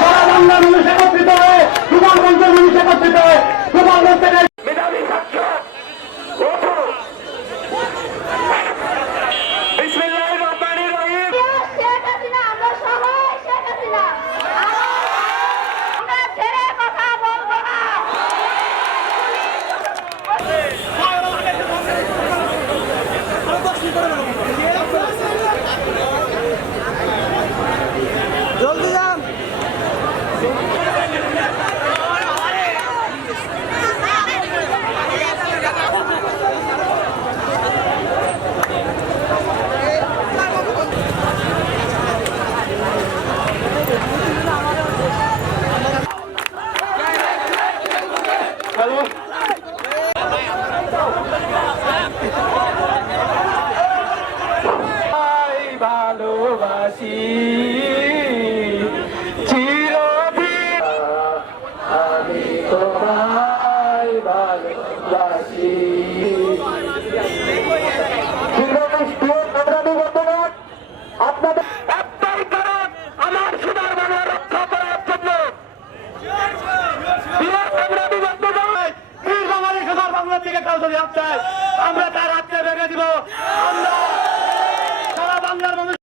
সারা বাংলার মানুষ একত্রিত হয়ে গোপালগঞ্জের মানুষ একত্রিত হয়ে গোপালগঞ্জ থেকে ভালোবাসি। বাংলা থেকে কাউ যদি হাত আমরা তার হাতটা ভেঙে দিব। আমরা সারা বাংলার